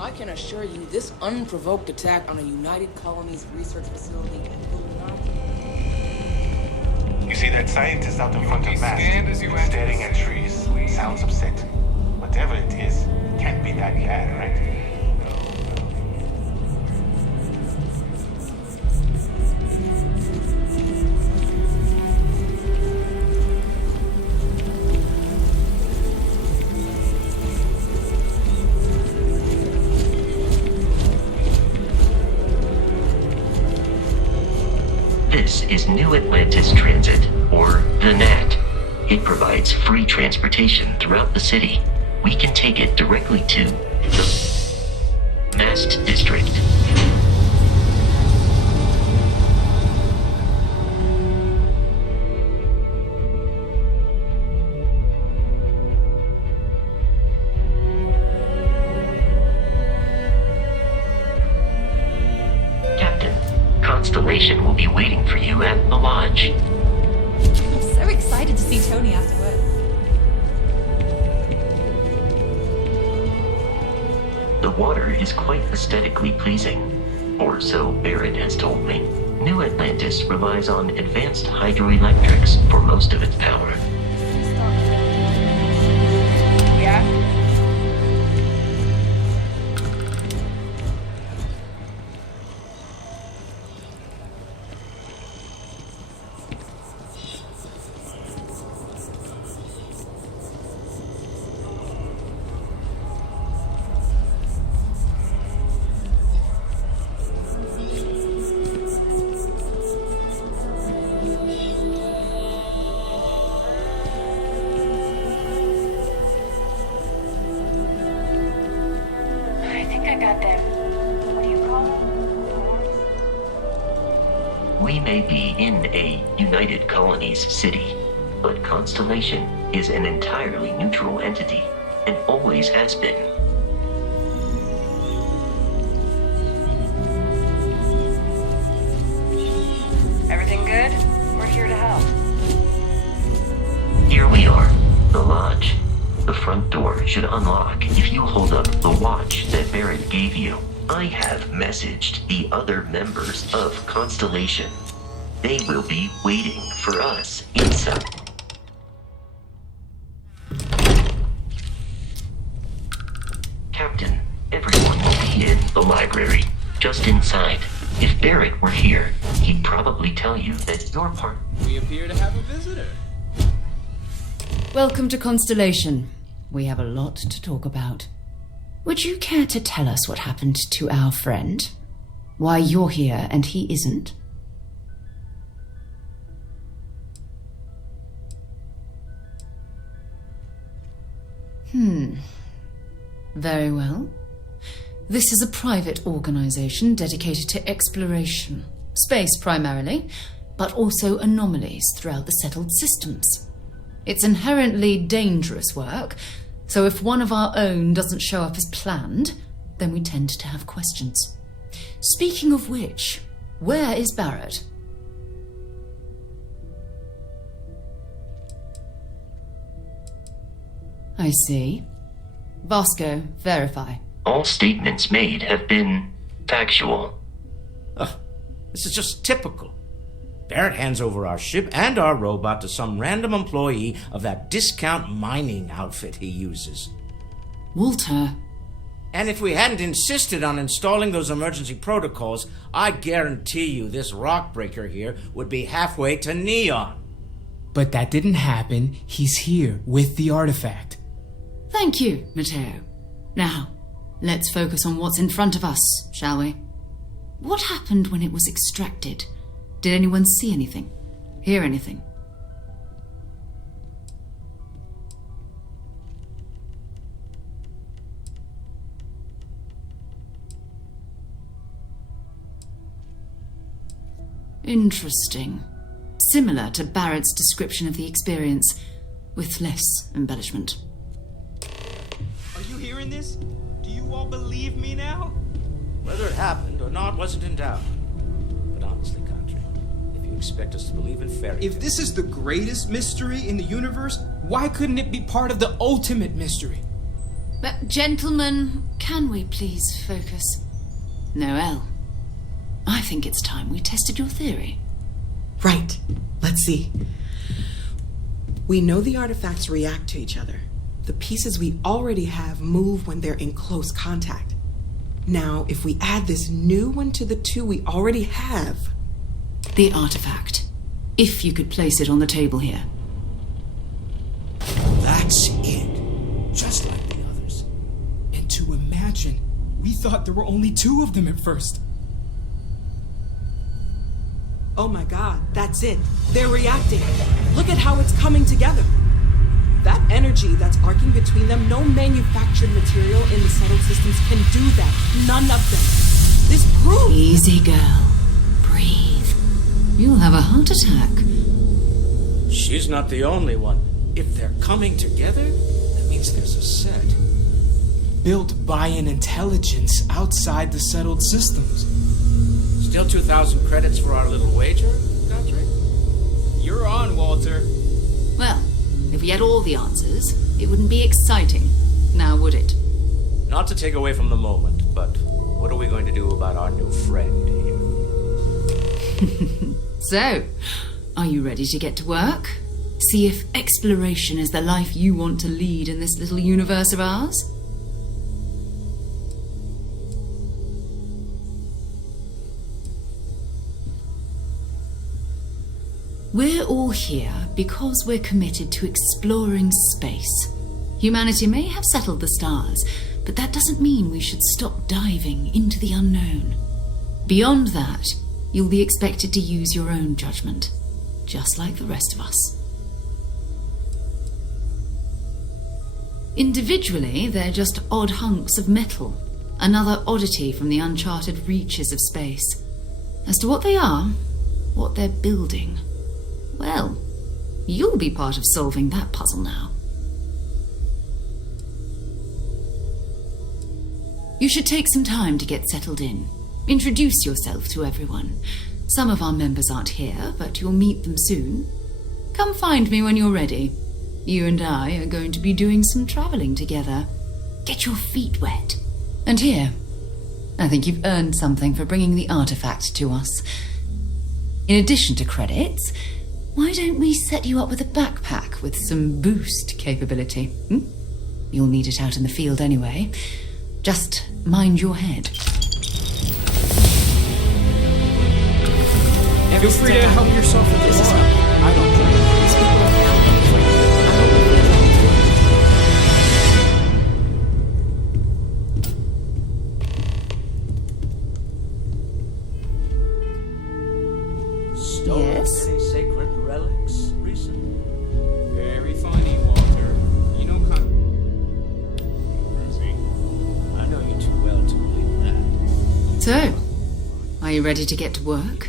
I can assure you this unprovoked attack on a United Colonies research facility will not... You see that scientist out in front of Mast, staring at trees. Sounds upset. Whatever it is, it can't be that bad, right? This is New Atlantis Transit, or the NAT. It provides free transportation throughout the city. We can take it directly to the Mast District. Captain, Constellation will be waiting for you at the lodge. I'm so excited to see Tony after work. The water is quite aesthetically pleasing, or so Barrett has told me. New Atlantis relies on advanced hydroelectrics for most of its power. Yeah? We may be in a United Colonies city, but Constellation is an entirely neutral entity, and always has been. Everything good? We're here to help. Here we are, the lodge. The front door should unlock if you hold up the watch that Barrett gave you. I have messaged the other members of Constellation. They will be waiting for us inside. Captain, everyone will be in the library, just inside. If Barrett were here, he'd probably tell you that your part... We appear to have a visitor. Welcome to Constellation. We have a lot to talk about. Would you care to tell us what happened to our friend? Why you're here and he isn't? Very well. This is a private organization dedicated to exploration. Space primarily, but also anomalies throughout the settled systems. It's inherently dangerous work, so if one of our own doesn't show up as planned, then we tend to have questions. Speaking of which, where is Barrett? I see. Vasco, verify. All statements made have been factual. This is just typical. Barrett hands over our ship and our robot to some random employee of that discount mining outfit he uses. Walter. And if we hadn't insisted on installing those emergency protocols, I guarantee you this rock breaker here would be halfway to Neon. But that didn't happen. He's here with the artifact. Thank you, Matteo. Now, let's focus on what's in front of us, shall we? What happened when it was extracted? Did anyone see anything? Hear anything? Interesting. Similar to Barrett's description of the experience, with less embellishment. Are you hearing this? Do you all believe me now? Whether it happened or not wasn't in doubt. But honestly, Country, if you expect us to believe in fairy tales... If this is the greatest mystery in the universe, why couldn't it be part of the ultimate mystery? But, gentlemen, can we please focus? Noelle, I think it's time we tested your theory. Right. Let's see. We know the artifacts react to each other. The pieces we already have move when they're in close contact. Now, if we add this new one to the two we already have... The artifact. If you could place it on the table here. That's it. Just like the others. And to imagine, we thought there were only 2 of them at first. Oh my god, that's it. They're reacting. Look at how it's coming together. That energy that's arcing between them, no manufactured material in the settled systems can do that. None of them. This proves... Easy, girl. Breathe. You'll have a heart attack. She's not the only one. If they're coming together, that means there's a set. Built by an intelligence outside the settled systems. Still 2,000 credits for our little wager, Godric? You're on, Walter. Well, if we had all the answers, it wouldn't be exciting. Now, would it? Not to take away from the moment, but what are we going to do about our new friend here? So, are you ready to get to work? See if exploration is the life you want to lead in this little universe of ours? We're all here because we're committed to exploring space. Humanity may have settled the stars, but that doesn't mean we should stop diving into the unknown. Beyond that, you'll be expected to use your own judgment, just like the rest of us. Individually, they're just odd hunks of metal, another oddity from the uncharted reaches of space. As to what they are, what they're building, well, you'll be part of solving that puzzle now. You should take some time to get settled in. Introduce yourself to everyone. Some of our members aren't here, but you'll meet them soon. Come find me when you're ready. You and I are going to be doing some traveling together. Get your feet wet. And here, I think you've earned something for bringing the artifact to us. In addition to credits, why don't we set you up with a backpack with some boost capability? You'll need it out in the field anyway. Just mind your head. Feel free to help yourself with this. I don't drink. These people are family. I hope we Stolen Yes? any sacred relics recently? Very funny, Walter. You know, I know you too well to believe that. So, are you ready to get to work?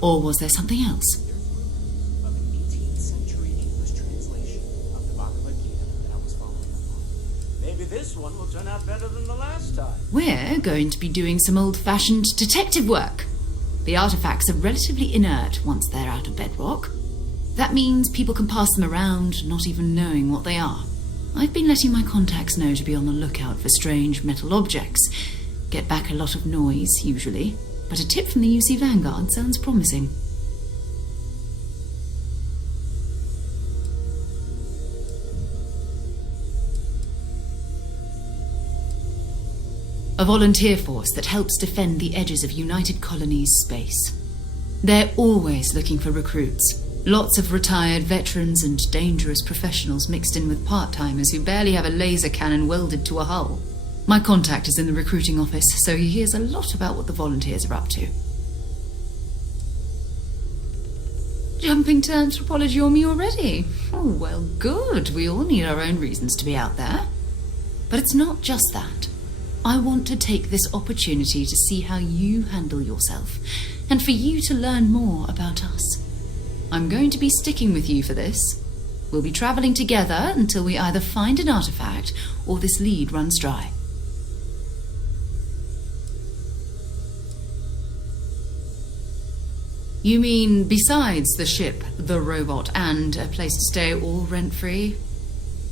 Or was there something else? Of an 18th century English translation of the Bhagavad Gita that I was following up on. Maybe this one will turn out better than the last time. We're going to be doing some old-fashioned detective work. The artifacts are relatively inert once they're out of bedrock. That means people can pass them around, not even knowing what they are. I've been letting my contacts know to be on the lookout for strange metal objects. Get back a lot of noise, usually, but a tip from the UC Vanguard sounds promising. A volunteer force that helps defend the edges of United Colonies space. They're always looking for recruits. Lots of retired veterans and dangerous professionals mixed in with part-timers who barely have a laser cannon welded to a hull. My contact is in the recruiting office, so he hears a lot about what the volunteers are up to. Jumping to anthropology on me already? Oh, well, good. We all need our own reasons to be out there. But it's not just that. I want to take this opportunity to see how you handle yourself, and for you to learn more about us. I'm going to be sticking with you for this. We'll be traveling together until we either find an artifact or this lead runs dry. You mean besides the ship, the robot, and a place to stay all rent-free?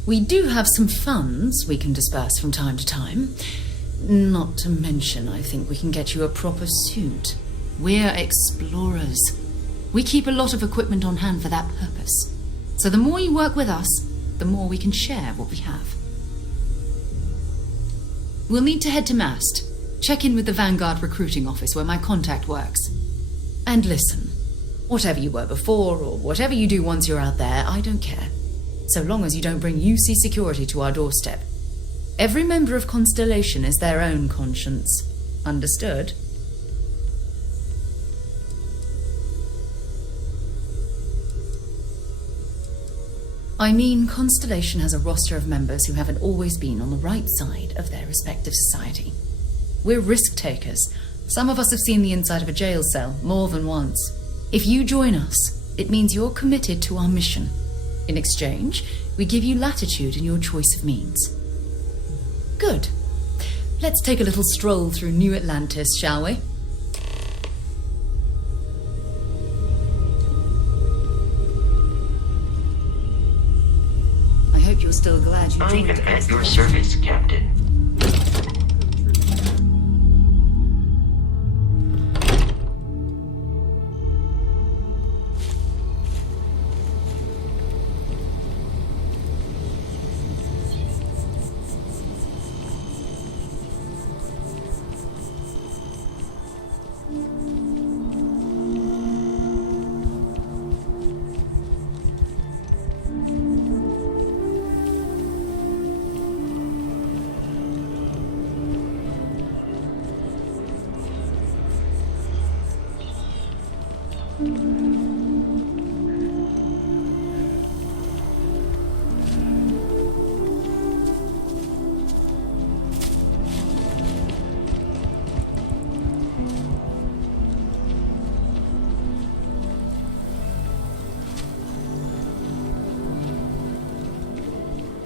We do have some funds we can disperse from time to time. Not to mention, I think we can get you a proper suit. We're explorers. We keep a lot of equipment on hand for that purpose. So the more you work with us, the more we can share what we have. We'll need to head to Mast. Check in with the Vanguard recruiting office where my contact works. And listen, whatever you were before or whatever you do once you're out there, I don't care. So long as you don't bring UC security to our doorstep. Every member of Constellation is their own conscience. Understood? I mean, Constellation has a roster of members who haven't always been on the right side of their respective society. We're risk takers. Some of us have seen the inside of a jail cell more than once. If you join us, it means you're committed to our mission. In exchange, we give you latitude in your choice of means. Good. Let's take a little stroll through New Atlantis, shall we? I hope you're still glad you joined us. I am at your service, Captain.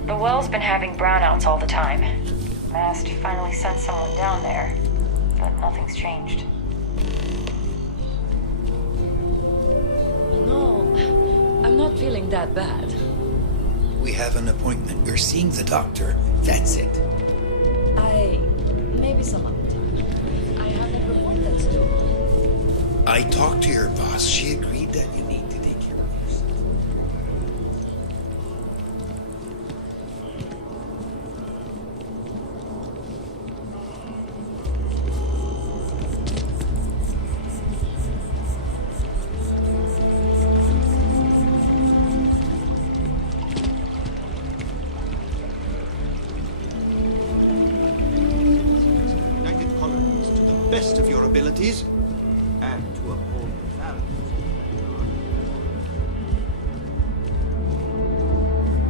The well's been having brownouts all the time. Mast finally sent someone down there, but nothing's changed. No, I'm not feeling that bad. We have an appointment. You're seeing the doctor. That's it. Maybe some other time. I have a report that's due. I talked to your boss. She agreed that you need to take care of yourself. Best of your abilities, and to uphold the values.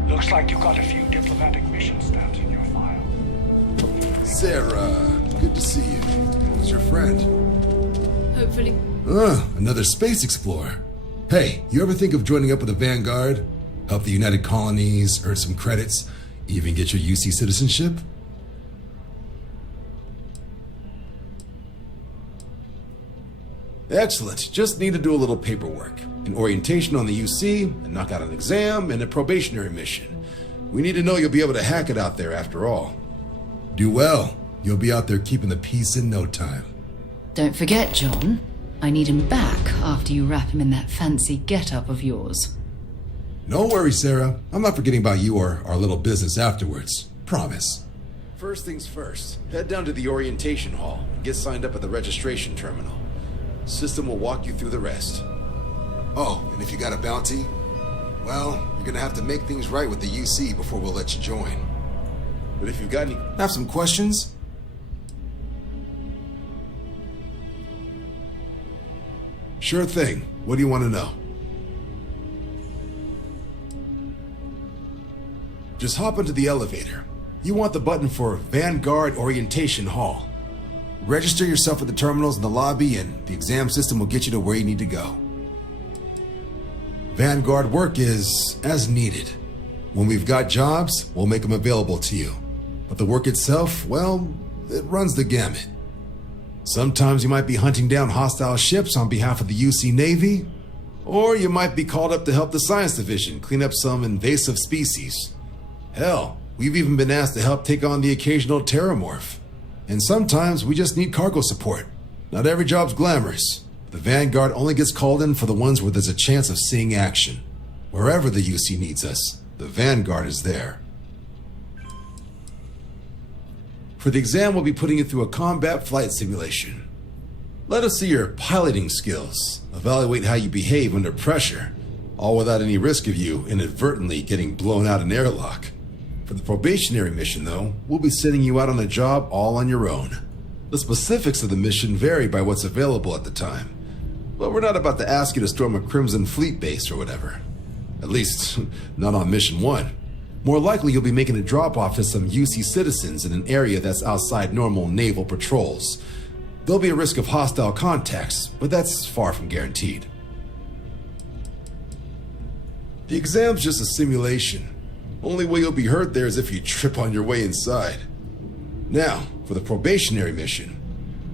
Looks like you got a few diplomatic mission stamps in your file. Sarah, good to see you. Who's your friend? Hopefully. Another space explorer. Hey, you ever think of joining up with the Vanguard? Help the United Colonies, earn some credits, even get your UC citizenship? Excellent. Just need to do a little paperwork. An orientation on the UC, and knock out an exam, and a probationary mission. We need to know you'll be able to hack it out there after all. Do well. You'll be out there keeping the peace in no time. Don't forget, John. I need him back after you wrap him in that fancy get-up of yours. No worries, Sarah. I'm not forgetting about you or our little business afterwards. Promise. First things first. Head down to the orientation hall and get signed up at the registration terminal. System will walk you through the rest. Oh, and if you got a bounty, well, you're gonna have to make things right with the UC before we'll let you join. But if you've got any... Have some questions? Sure thing. What do you want to know? Just hop into the elevator. You want the button for Vanguard Orientation Hall. Register yourself at the terminals in the lobby and the exam system will get you to where you need to go. Vanguard work is as needed. When we've got jobs, we'll make them available to you. But the work itself, well, it runs the gamut. Sometimes you might be hunting down hostile ships on behalf of the UC Navy, or you might be called up to help the Science Division clean up some invasive species. Hell, we've even been asked to help take on the occasional terramorph. And sometimes we just need cargo support. Not every job's glamorous. The Vanguard only gets called in for the ones where there's a chance of seeing action. Wherever the UC needs us, the Vanguard is there. For the exam, we'll be putting you through a combat flight simulation. Let us see your piloting skills, evaluate how you behave under pressure, all without any risk of you inadvertently getting blown out an airlock. For the probationary mission, though, we'll be sending you out on a job all on your own. The specifics of the mission vary by what's available at the time, but we're not about to ask you to storm a Crimson Fleet base or whatever. At least, not on Mission 1. More likely, you'll be making a drop-off to some UC citizens in an area that's outside normal naval patrols. There'll be a risk of hostile contacts, but that's far from guaranteed. The exam's just a simulation. Only way you'll be hurt there is if you trip on your way inside. Now, for the probationary mission,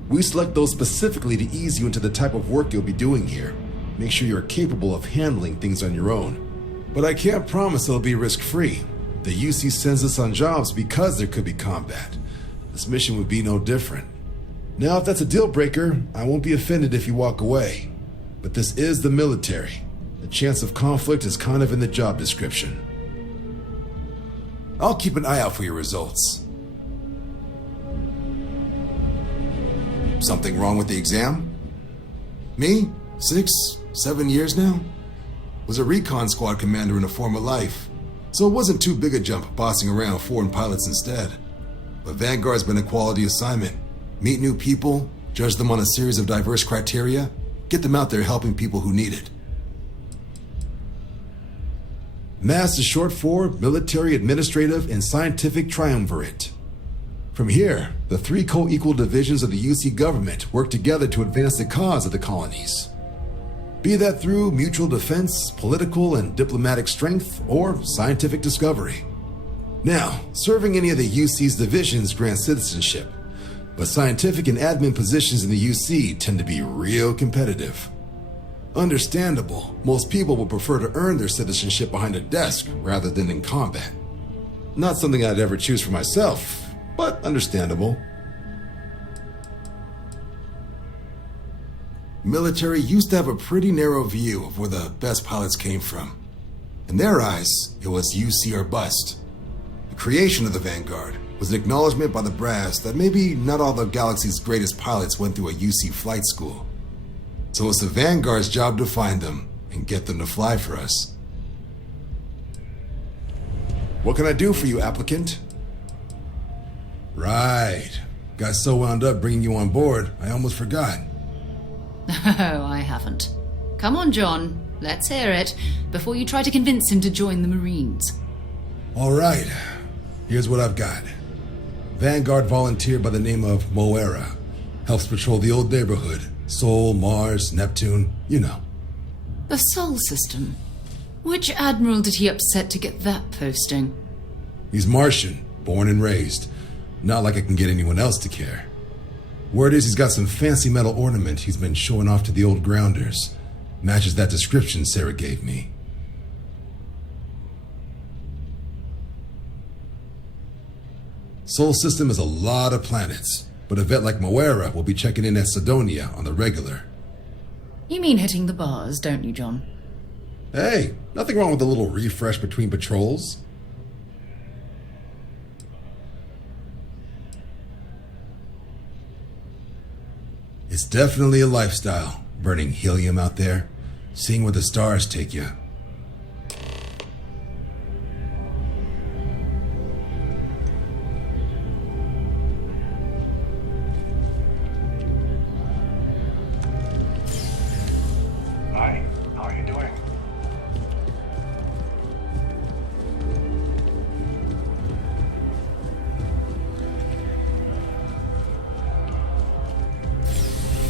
we select those specifically to ease you into the type of work you'll be doing here. Make sure you're capable of handling things on your own. But I can't promise it'll be risk-free. The UC sends us on jobs because there could be combat. This mission would be no different. Now, if that's a deal breaker, I won't be offended if you walk away. But this is the military. The chance of conflict is kind of in the job description. I'll keep an eye out for your results. Something wrong with the exam? Me? 6, 7 years now? Was a recon squad commander in a former life, so it wasn't too big a jump bossing around foreign pilots instead. But Vanguard's been a quality assignment. Meet new people, judge them on a series of diverse criteria, get them out there helping people who need it. MAST is short for Military, Administrative, and Scientific Triumvirate. From here, the 3 co-equal divisions of the UC government work together to advance the cause of the colonies. Be that through mutual defense, political and diplomatic strength, or scientific discovery. Now, serving any of the UC's divisions grants citizenship, but scientific and admin positions in the UC tend to be real competitive. Understandable, most people will prefer to earn their citizenship behind a desk rather than in combat. Not something I'd ever choose for myself, but understandable. Military used to have a pretty narrow view of where the best pilots came from. In their eyes, it was UC or bust. The creation of the Vanguard was an acknowledgement by the brass that maybe not all the galaxy's greatest pilots went through a UC flight school. So it's the Vanguard's job to find them and get them to fly for us. What can I do for you, applicant? Right. Got so wound up bringing you on board, I almost forgot. Oh, I haven't. Come on, John. Let's hear it, before you try to convince him to join the Marines. All right. Here's what I've got. Vanguard volunteer by the name of Moira. Helps patrol the old neighborhood. Sol, Mars, Neptune, you know. The Sol system? Which admiral did he upset to get that posting? He's Martian, born and raised. Not like I can get anyone else to care. Word is he's got some fancy metal ornament he's been showing off to the old grounders. Matches that description Sarah gave me. Sol system is a lot of planets, but a vet like Moira will be checking in at Sidonia on the regular. You mean hitting the bars, don't you, John? Hey, nothing wrong with a little refresh between patrols. It's definitely a lifestyle, burning helium out there, seeing where the stars take you. Hi, how are you doing?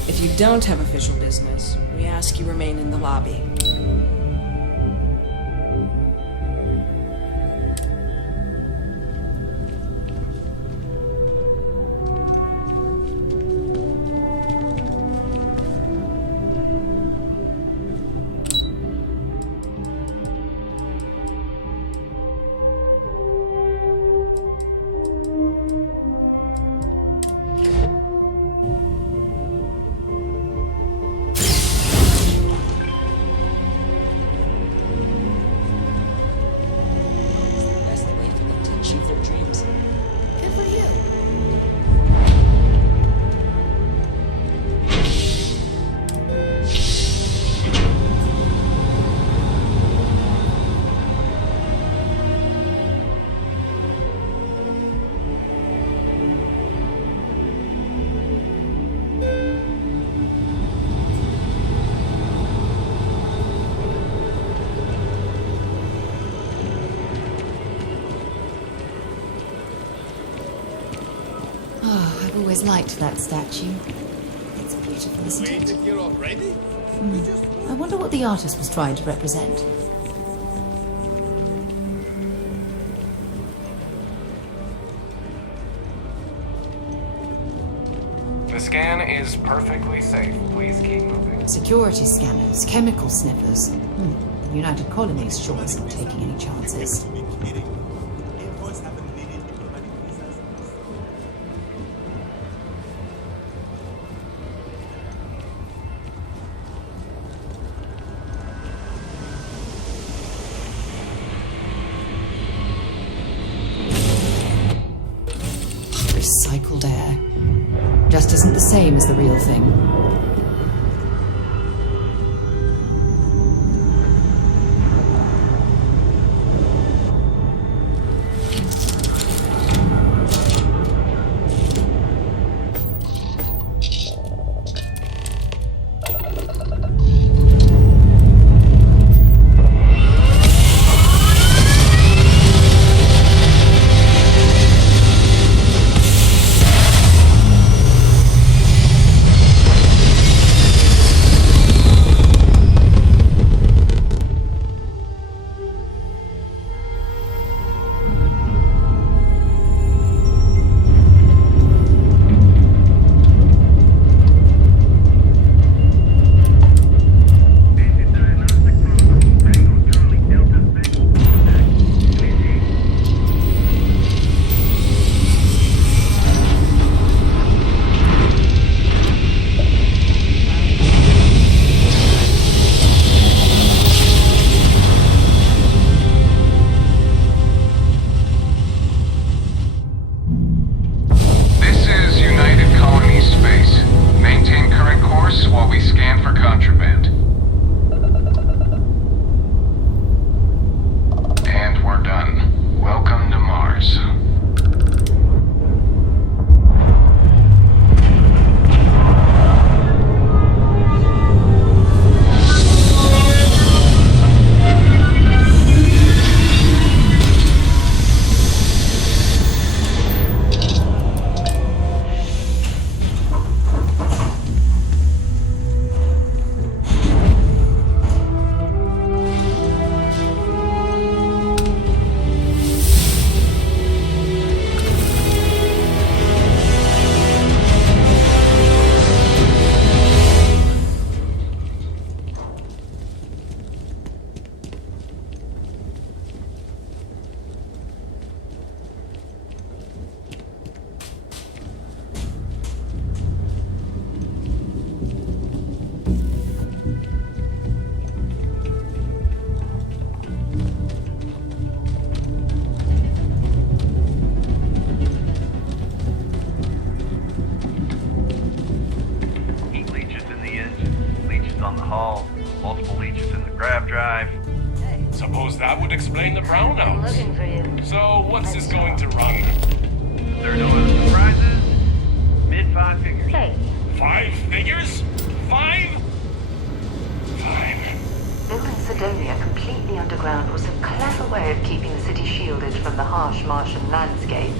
If you don't have official business, we ask you remain in the lobby. Oh, I've always liked that statue. It's beautiful, isn't it? Here already? I wonder what the artist was trying to represent. The scan is perfectly safe. Please keep moving. Security scanners, chemical sniffers. The United Colonies sure isn't taking any chances. Recycled air. Just isn't the same as the real thing. Suppose that would explain the brownouts. I'm looking for you. So, what's this going to run? There are no other surprises? Mid-five figures. Hey. 5 figures? 5? Fine. Building Sidonia completely underground was a clever way of keeping the city shielded from the harsh Martian landscape.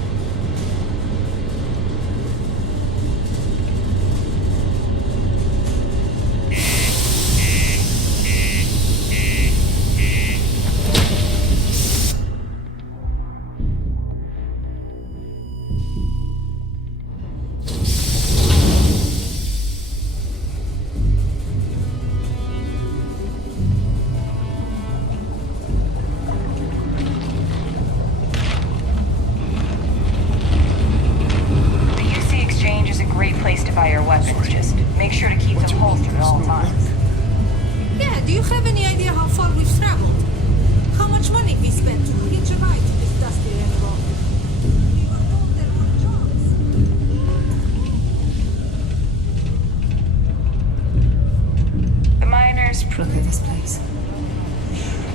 Look at this place.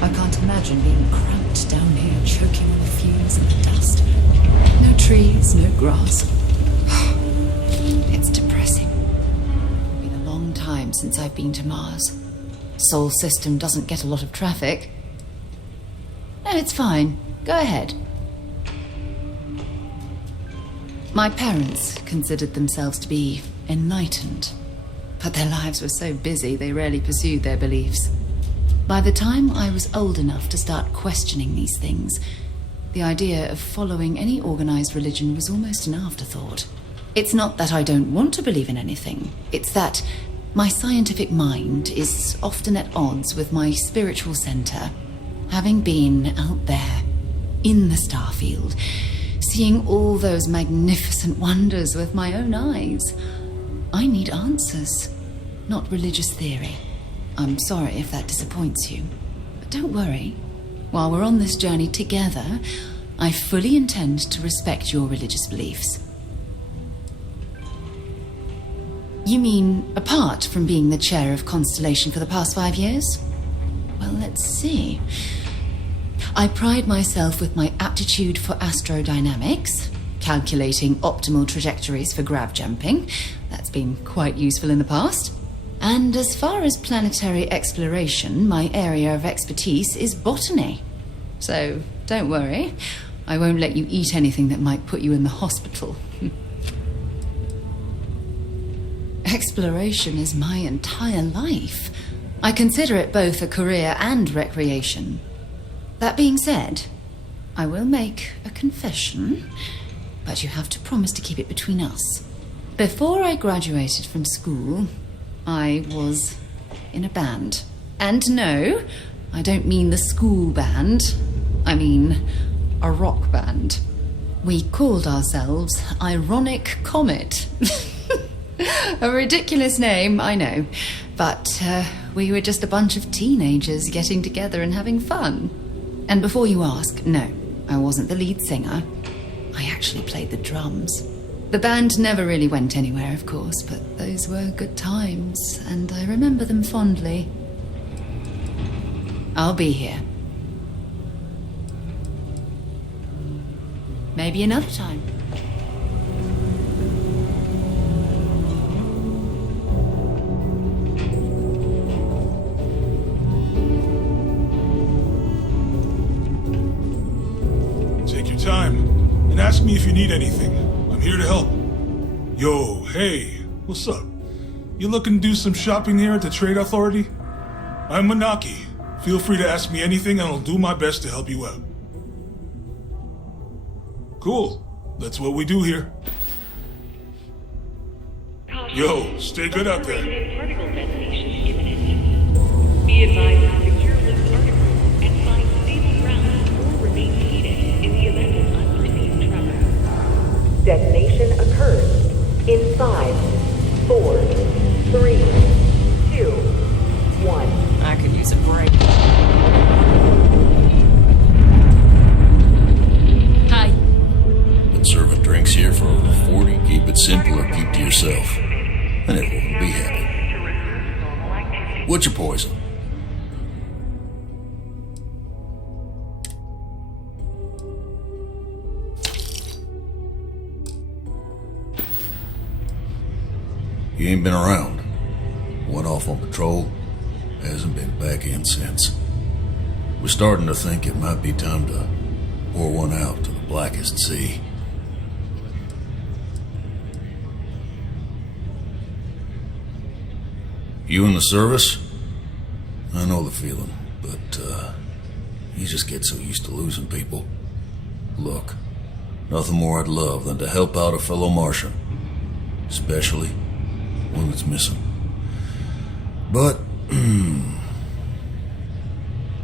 I can't imagine being cramped down here, choking on the fumes and the dust. No trees, no grass. It's depressing. It's been a long time since I've been to Mars. Sol system doesn't get a lot of traffic. No, it's fine. Go ahead. My parents considered themselves to be enlightened, but their lives were so busy they rarely pursued their beliefs. By the time I was old enough to start questioning these things, the idea of following any organized religion was almost an afterthought. It's not that I don't want to believe in anything, it's that my scientific mind is often at odds with my spiritual center. Having been out there, in the Starfield, seeing all those magnificent wonders with my own eyes, I need answers, not religious theory. I'm sorry if that disappoints you, but don't worry. While we're on this journey together, I fully intend to respect your religious beliefs. You mean apart from being the chair of Constellation for the past 5 years? Well, let's see. I pride myself with my aptitude for astrodynamics, calculating optimal trajectories for grav jumping. That's been quite useful in the past. And as far as planetary exploration, my area of expertise is botany. So don't worry, I won't let you eat anything that might put you in the hospital. Exploration is my entire life. I consider it both a career and recreation. That being said, I will make a confession, but you have to promise to keep it between us. Before I graduated from school, I was in a band. And no, I don't mean the school band. I mean a rock band. We called ourselves Ironic Comet. A ridiculous name, I know. But we were just a bunch of teenagers getting together and having fun. And before you ask, no, I wasn't the lead singer. I actually played the drums. The band never really went anywhere, of course, but those were good times, and I remember them fondly. I'll be here. Maybe another time. Take your time, and ask me if you need anything. I'm here to help. Yo, hey, what's up? You looking to do some shopping here at the Trade Authority? I'm Manaki. Feel free to ask me anything and I'll do my best to help you out. Cool. That's what we do here. Yo, stay good out there. Particle detonation imminent. Be advised to secure this article and find stable ground or remain heated in the event of unforeseen tremor. Detonation occurs in 5, 4, 3, 2, 1. I could use a break. Hi. Been serving drinks here for over 40. Keep it simple or keep to yourself. And everyone will be happy. What's your poison? You ain't been around. Went off on patrol. Hasn't been back in since. We're starting to think it might be time to pour one out to the blackest sea. You in the service? I know the feeling, but you just get so used to losing people. Look, nothing more I'd love than to help out a fellow Martian. Especially one that's missing. But,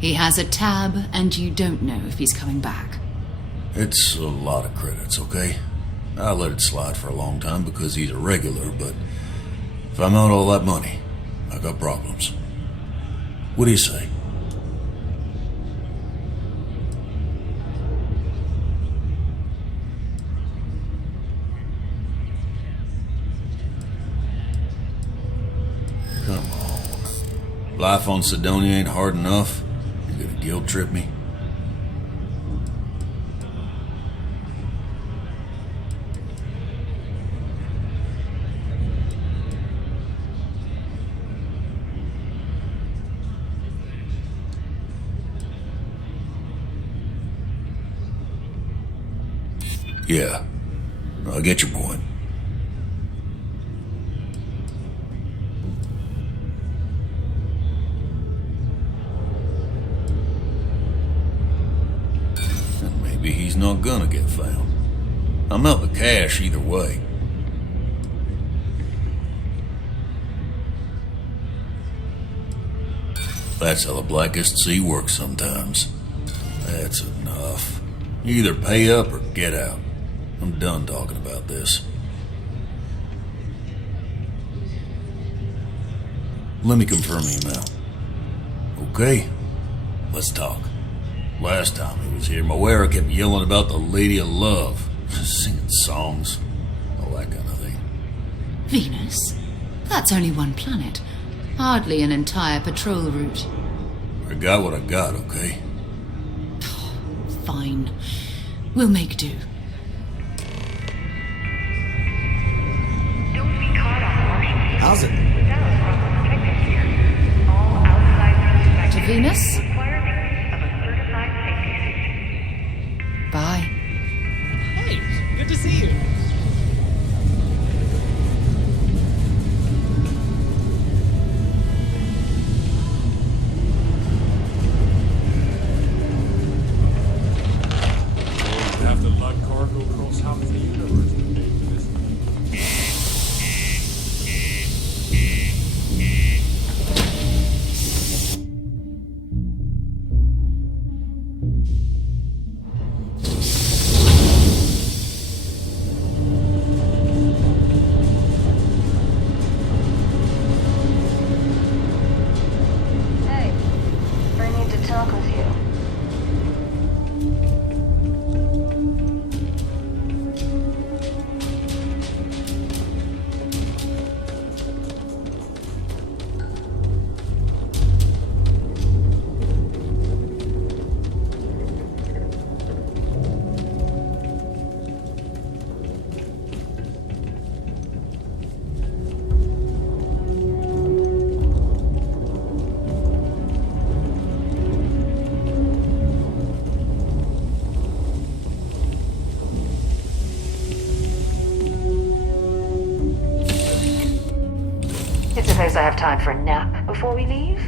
He has a tab, and you don't know if he's coming back. it's a lot of credits, okay? I let it slide for a long time because he's a regular, but if I'm out all that money, I got problems. What do you say? Come on. Life on Sidonia ain't hard enough. You gonna guilt trip me? Yeah, I get your point. And maybe he's not gonna get found. I'm out the cash either way. That's how the Blackest Sea works sometimes. That's enough. You either pay up or get out. I'm done talking about this. Let me confirm email. Okay, let's talk. Last time he was here, Moira kept yelling about the Lady of Love, singing songs, all that kind of thing. Venus? That's only one planet. Hardly an entire patrol route. I got what I got, okay? Fine. We'll make do. How's it? To Venus? Bye. Hey, good to see you. Have to lug cargo across half the universe to pay for this. Hey, I need to talk with you. Suppose I have time for a nap before we leave?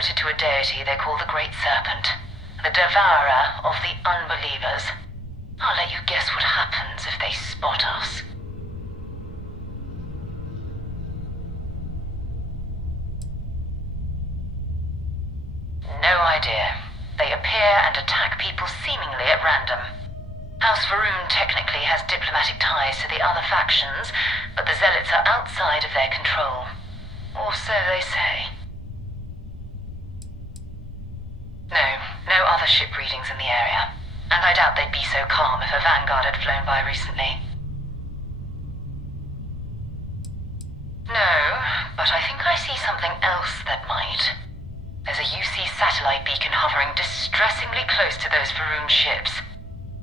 devoted to a deity they call the Great Serpent, the devourer of the unbelievers. I'll let you guess what happens if they spot us. No idea. They appear and attack people seemingly at random. House Varun technically has diplomatic ties to the other factions, but the Zealots are outside of their control. Or so they say. No other ship readings in the area. And I doubt they'd be so calm if a Vanguard had flown by recently. No, but I think I see something else that might. There's a UC satellite beacon hovering distressingly close to those Varun ships.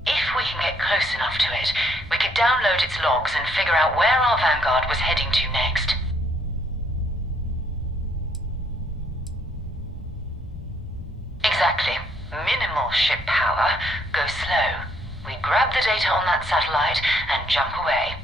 If we can get close enough to it, we could download its logs and figure out where our Vanguard was heading to next. minimal ship power, go slow. We grab the data on that satellite and jump away.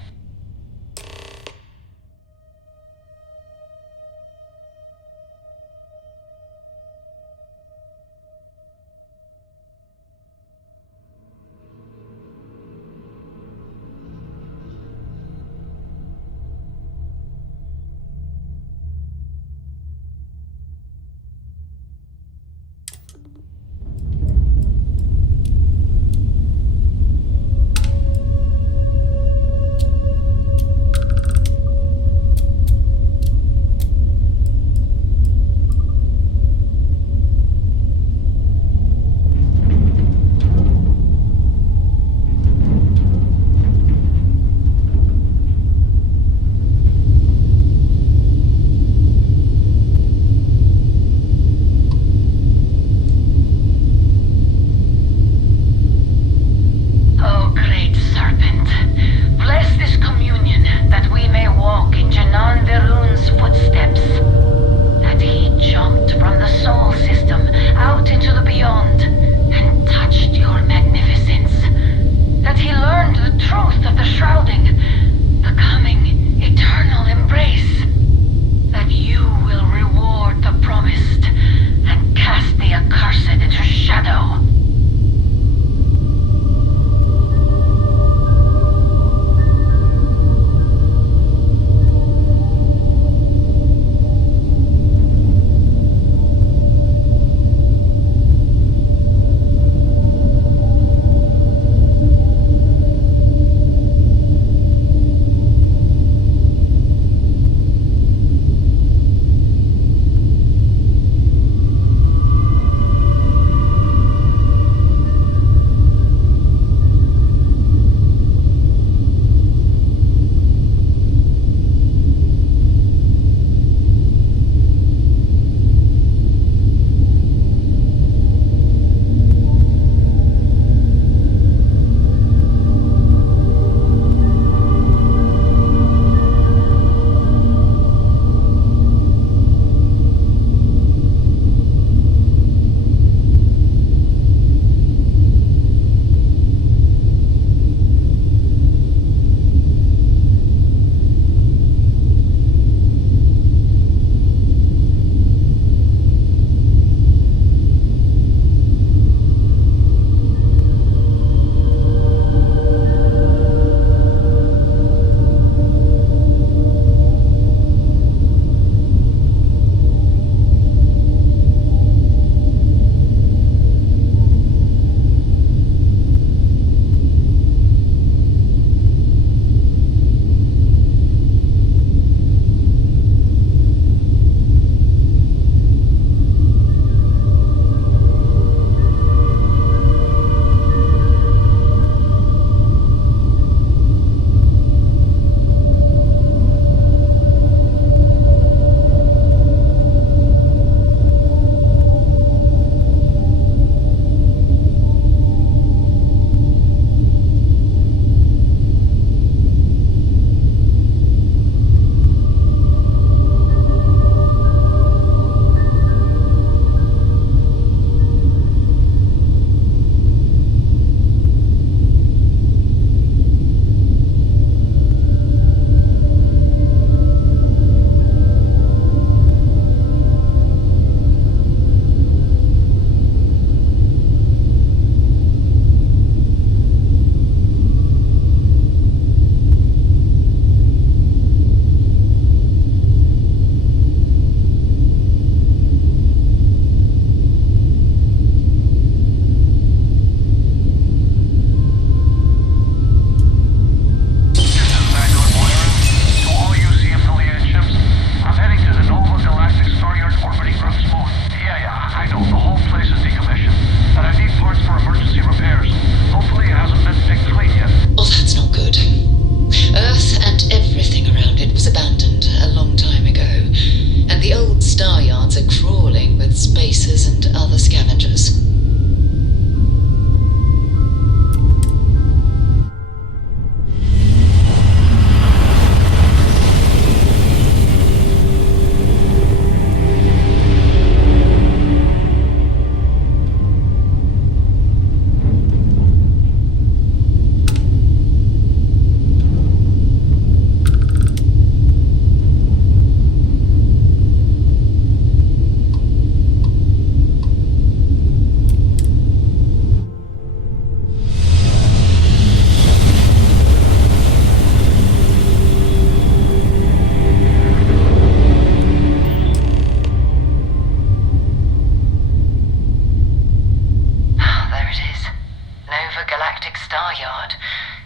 gigantic star yard,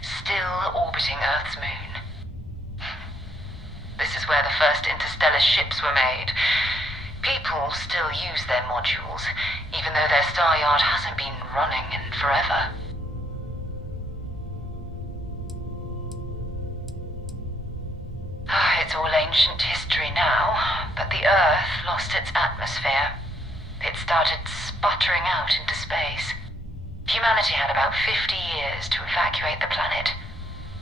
still orbiting Earth's moon. This is where the first interstellar ships were made. People still use their modules, even though their star yard hasn't been running in forever. It's all ancient history now, but the Earth lost its atmosphere. It started sputtering out into space. Humanity had about 50 years to evacuate the planet.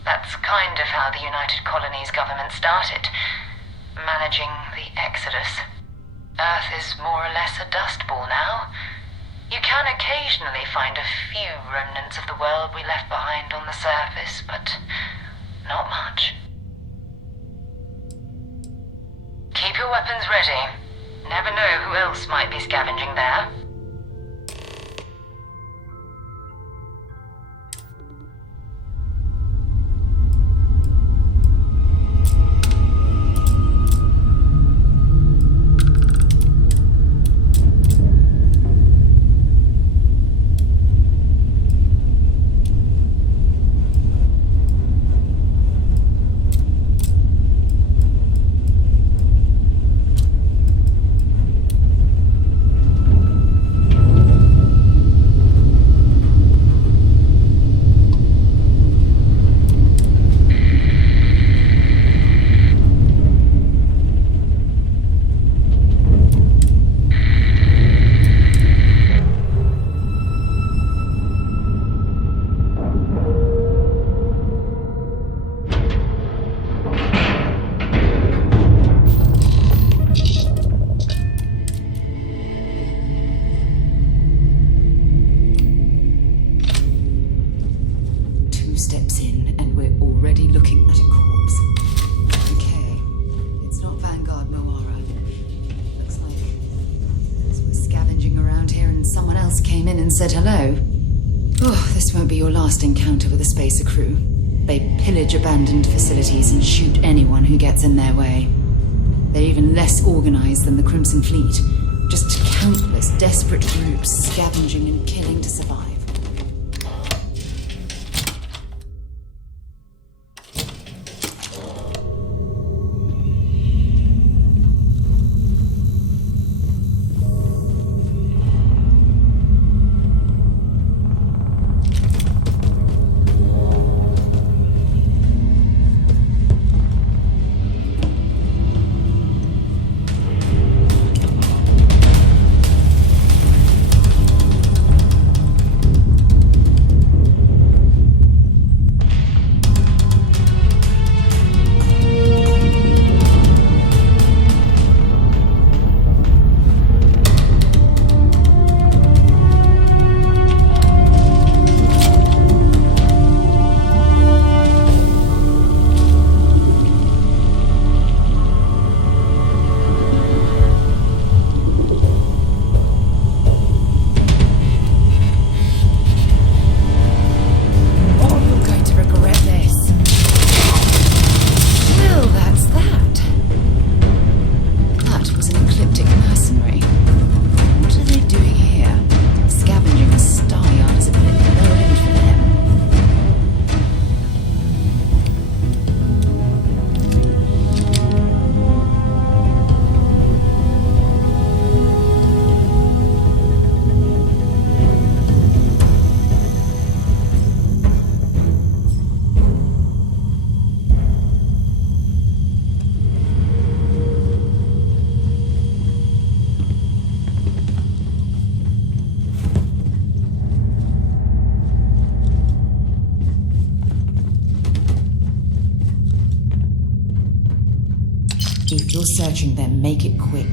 That's kind of how the United Colonies government started, managing the exodus. Earth is more or less a dust ball now. You can occasionally find a few remnants of the world we left behind on the surface, but not much. Keep your weapons ready. Never know who else might be scavenging there. Said hello. Oh, this won't be your last encounter with a spacer crew. They pillage abandoned facilities and shoot anyone who gets in their way. They're even less organized than the Crimson Fleet. Just countless desperate groups scavenging and killing to survive. If you're searching them, make it quick.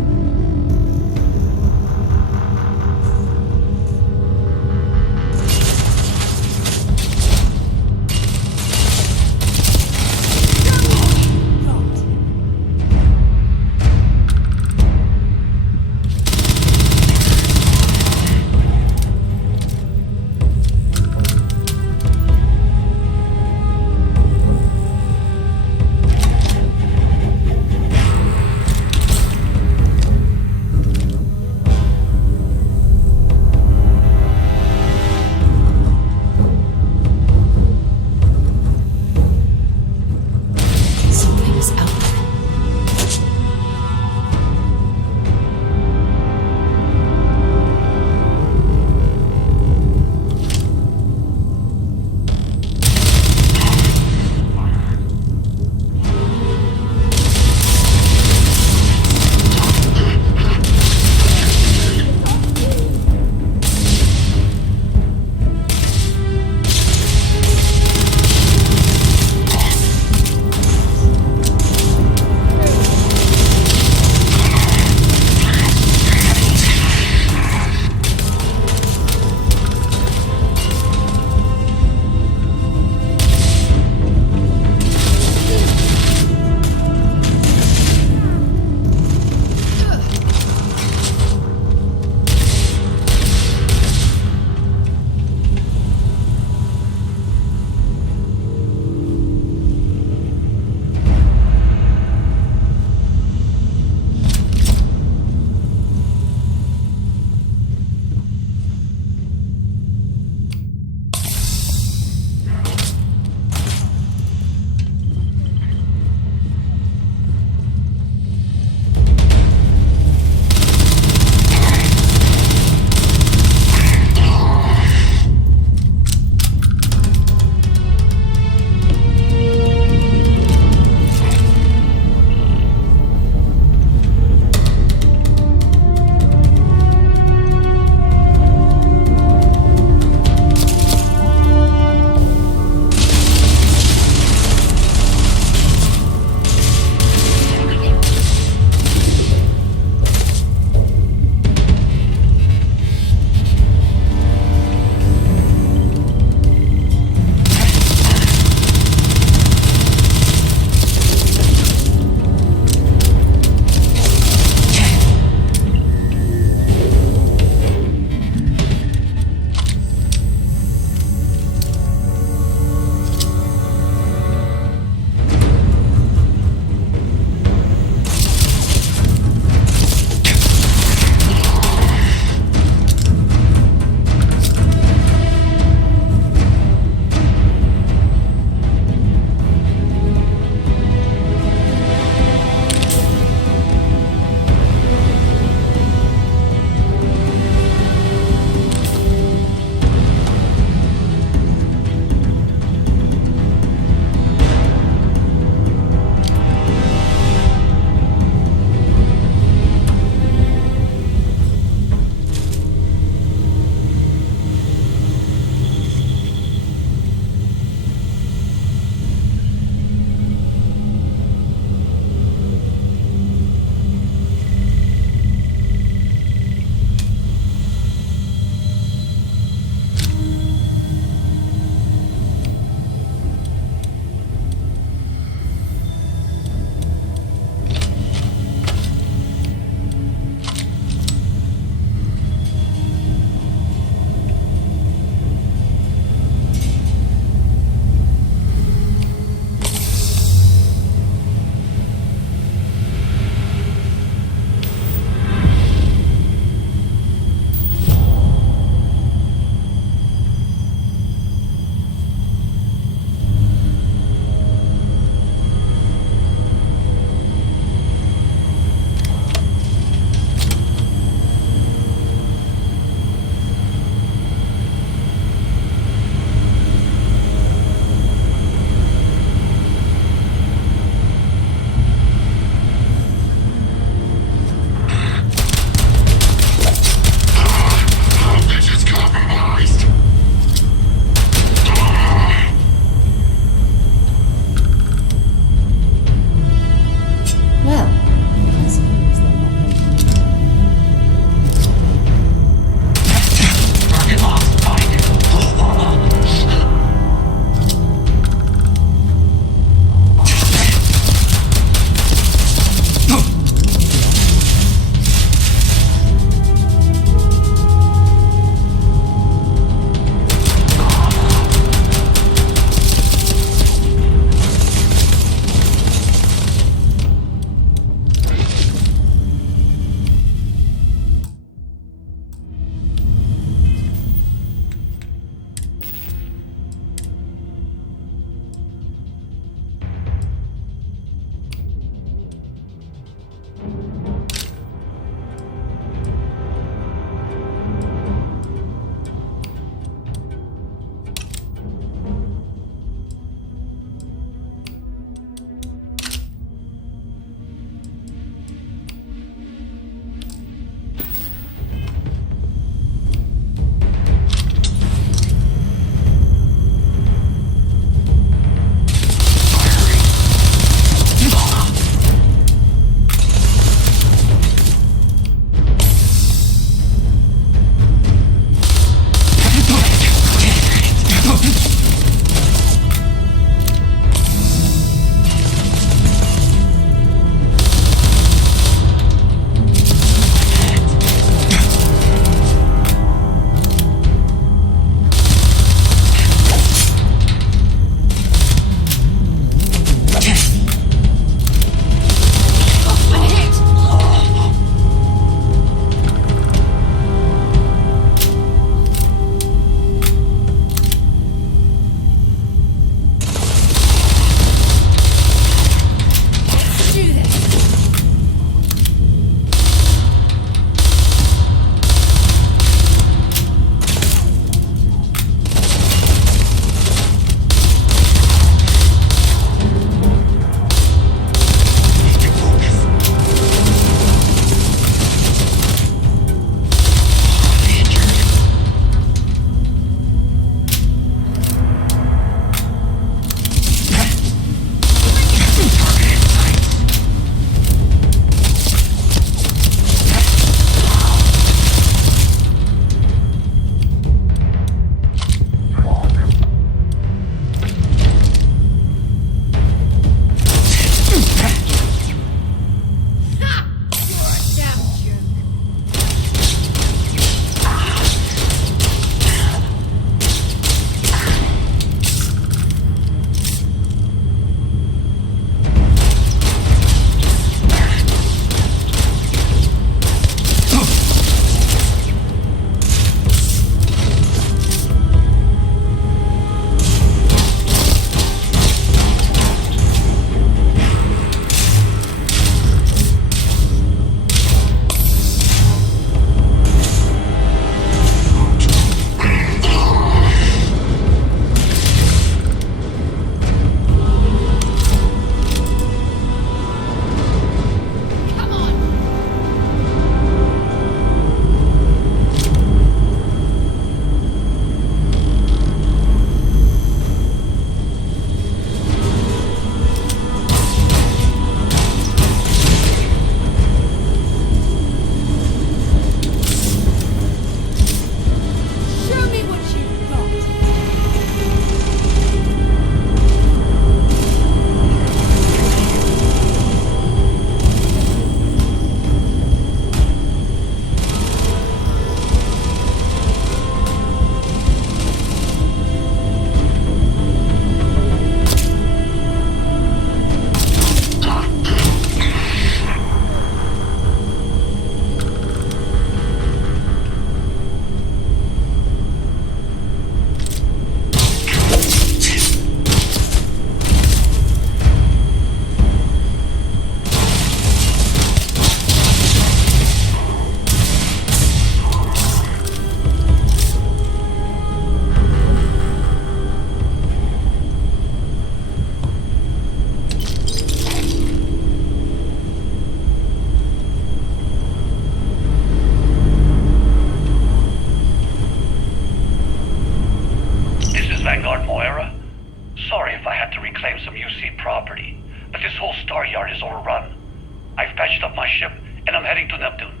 my ship, and I'm heading to Neptune.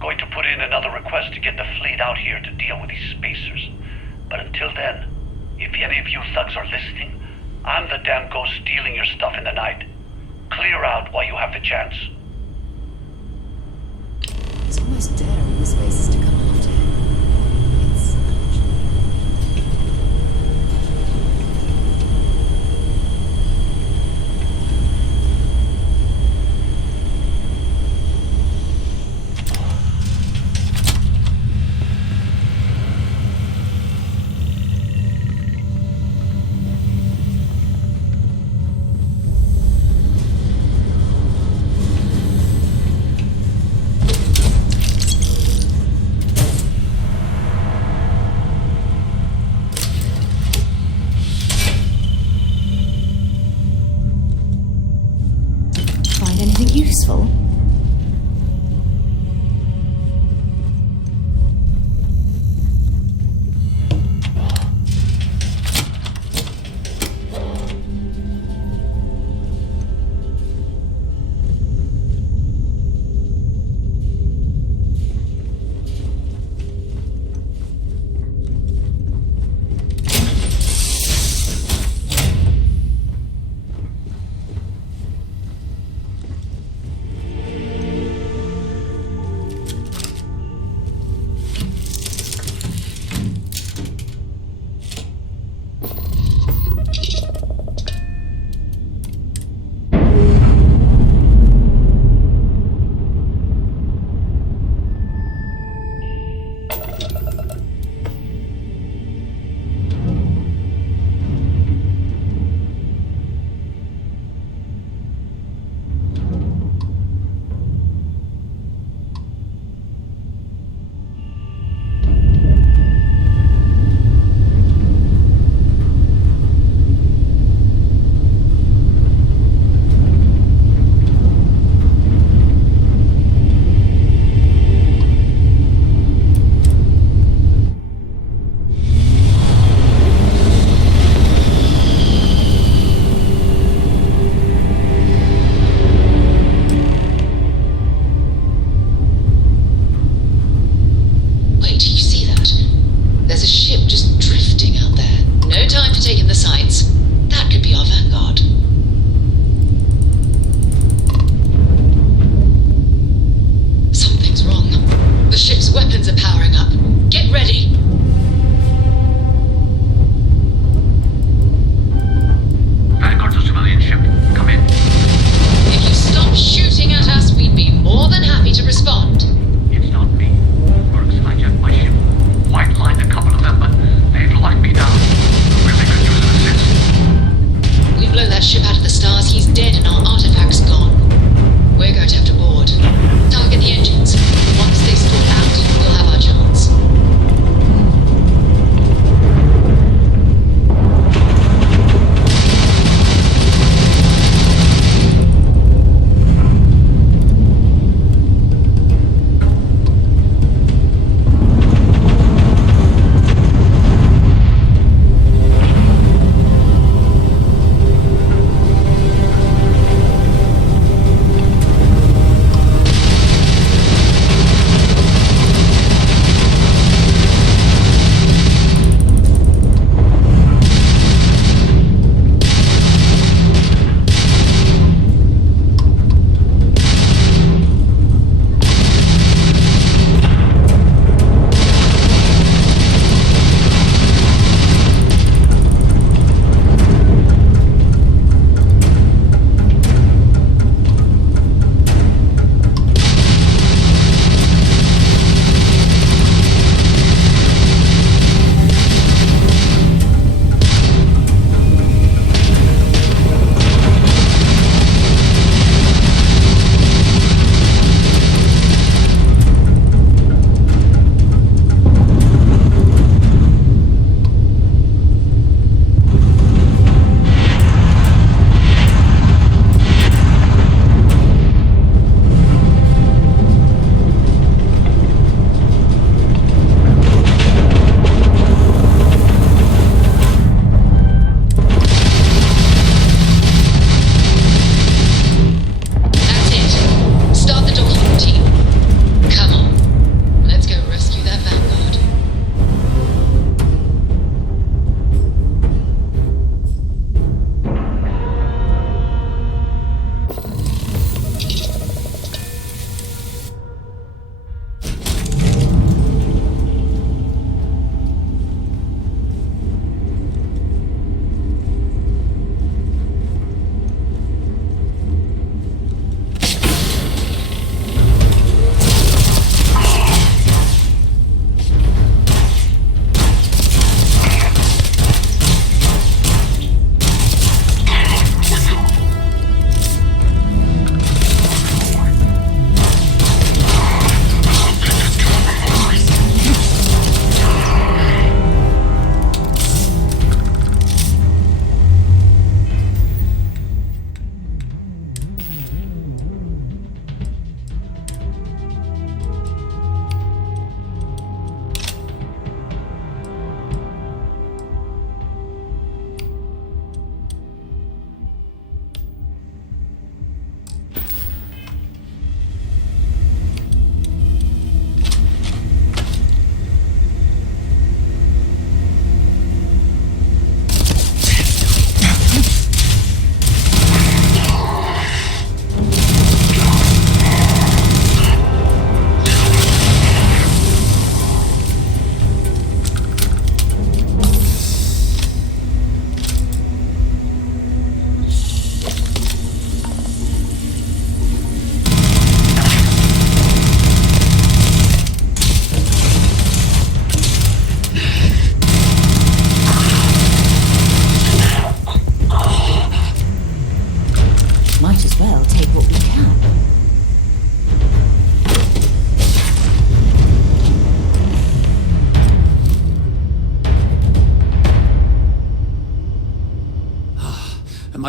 Going to put in another request to get the fleet out here to deal with these spacers. But until then, if any of you thugs are listening, I'm the damn ghost stealing your stuff in the night. Clear out while you have the chance. He's almost daring the spacers to come after him. It's useful.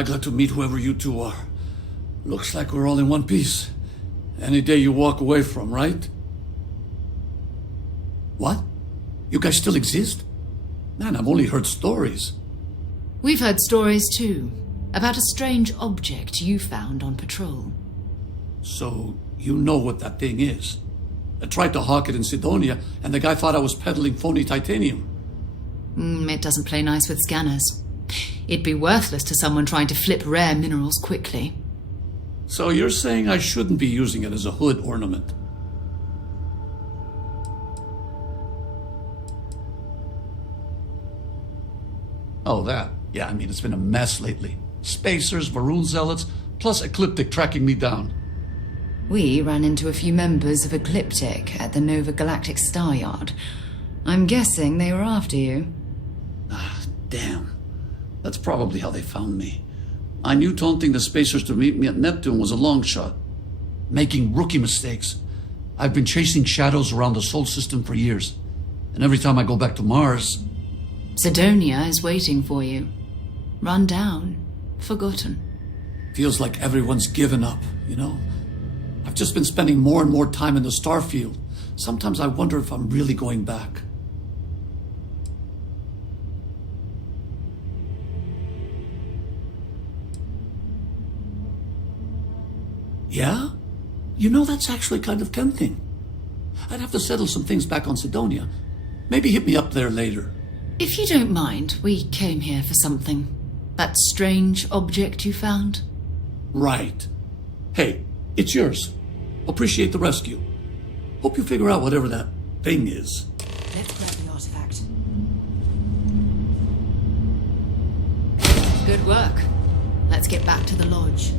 I'm glad to meet whoever you two are. Looks like we're all in one piece. Any day you walk away from, right? What? You guys still exist? Man, I've only heard stories. We've heard stories too, about a strange object you found on patrol. So, you know what that thing is? I tried to hawk it in Sidonia, and the guy thought I was peddling phony titanium. It doesn't play nice with scanners. It'd be worthless to someone trying to flip rare minerals quickly. So you're saying I shouldn't be using it as a hood ornament? Oh, that. Yeah, I mean, it's been a mess lately. Spacers, Varun zealots, plus Ecliptic tracking me down. We ran into a few members of Ecliptic at the Nova Galactic Star Yard. I'm guessing they were after you. Damn. That's probably how they found me. I knew taunting the Spacers to meet me at Neptune was a long shot. Making rookie mistakes. I've been chasing shadows around the Sol system for years. And every time I go back to Mars... Sidonia is waiting for you. Run down. Forgotten. Feels like everyone's given up, you know? I've just been spending more and more time in the Starfield. Sometimes I wonder if I'm really going back. Yeah? You know, that's actually kind of tempting. I'd have to settle some things back on Sidonia. Maybe hit me up there later. If you don't mind, we came here for something. That strange object you found? Right. Hey, it's yours. Appreciate the rescue. Hope you figure out whatever that thing is. Let's grab the artifact. Good work. Let's get back to the lodge.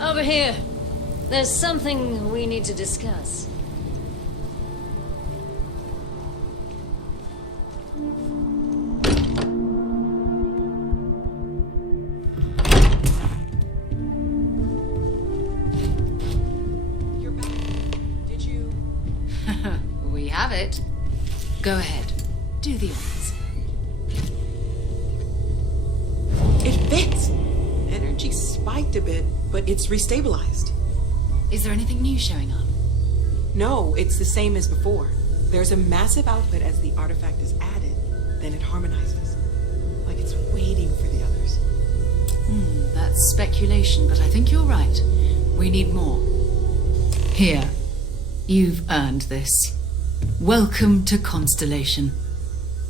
Over here. There's something we need to discuss. You're back. Did you... We have it. Go ahead. Do the honors. It fits! Energy spiked a bit, but it's restabilized. Is there anything new showing up? No, it's the same as before. There's a massive output as the artifact is added, then it harmonizes. Like it's waiting for the others. That's speculation, but I think you're right. We need more. Here. You've earned this. Welcome to Constellation.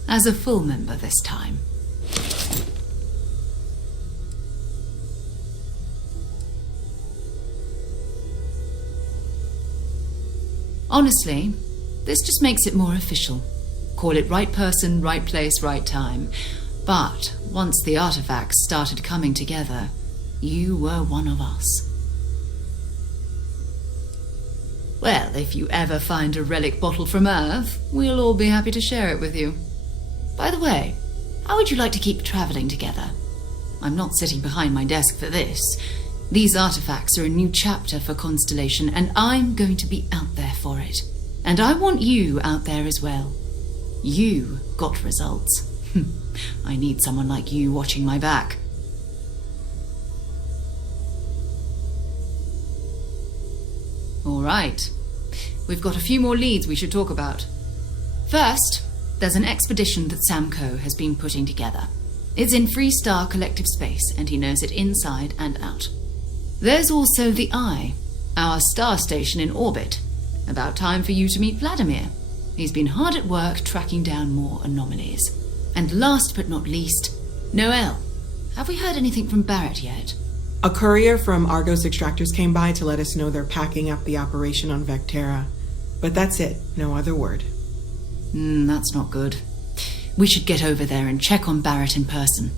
As a full member this time. Honestly, this just makes it more official. Call it right person, right place, right time. But once the artifacts started coming together, you were one of us. Well, if you ever find a relic bottle from Earth, we'll all be happy to share it with you. By the way, how would you like to keep traveling together? I'm not sitting behind my desk for this. These artifacts are a new chapter for Constellation, and I'm going to be out there for it. And I want you out there as well. You got results. I need someone like you watching my back. All right. We've got a few more leads we should talk about. First, there's an expedition that Samco has been putting together. It's in Freestar Collective Space, and he knows it inside and out. There's also the Eye, our star station in orbit. About time for you to meet Vladimir. He's been hard at work tracking down more anomalies. And last but not least, Noel. Have we heard anything from Barrett yet? A courier from Argos Extractors came by to let us know they're packing up the operation on Vectera. But that's it, no other word. That's not good. We should get over there and check on Barrett in person.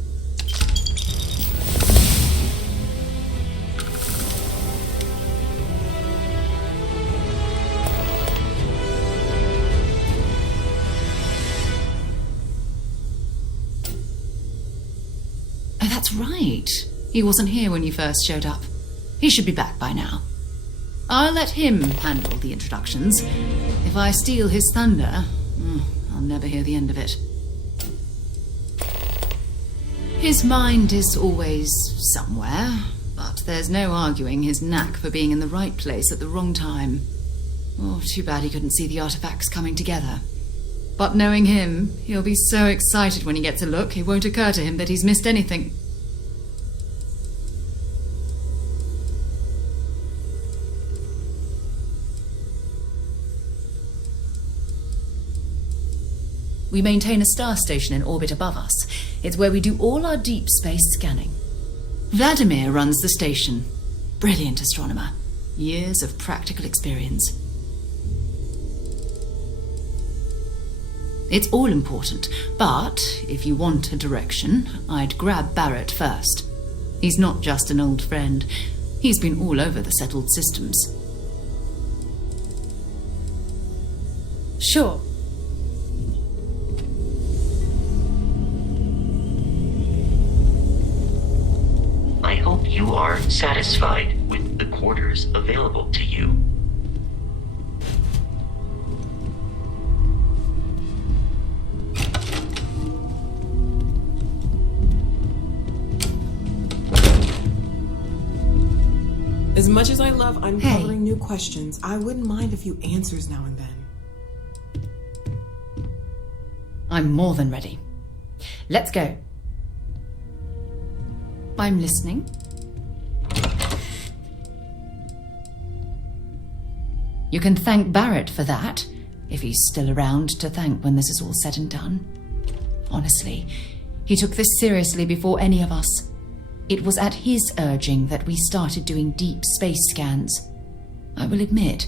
Oh, that's right. He wasn't here when you first showed up. He should be back by now. I'll let him handle the introductions. If I steal his thunder, I'll never hear the end of it. His mind is always somewhere, but there's no arguing his knack for being in the right place at the wrong time. Oh, too bad he couldn't see the artifacts coming together. But knowing him, he'll be so excited when he gets a look, it won't occur to him that he's missed anything. We maintain a star station in orbit above us. It's where we do all our deep space scanning. Vladimir runs the station. Brilliant astronomer. Years of practical experience. It's all important, but if you want a direction, I'd grab Barrett first. He's not just an old friend. He's been all over the settled systems. Sure. I hope you are satisfied with the quarters available to you. As much as I love uncovering new questions, I wouldn't mind a few answers now and then. I'm more than ready. Let's go. I'm listening. You can thank Barrett for that, if he's still around to thank when this is all said and done. Honestly, he took this seriously before any of us. It was at his urging that we started doing deep space scans. I will admit,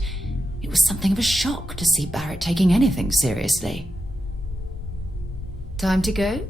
it was something of a shock to see Barrett taking anything seriously. Time to go?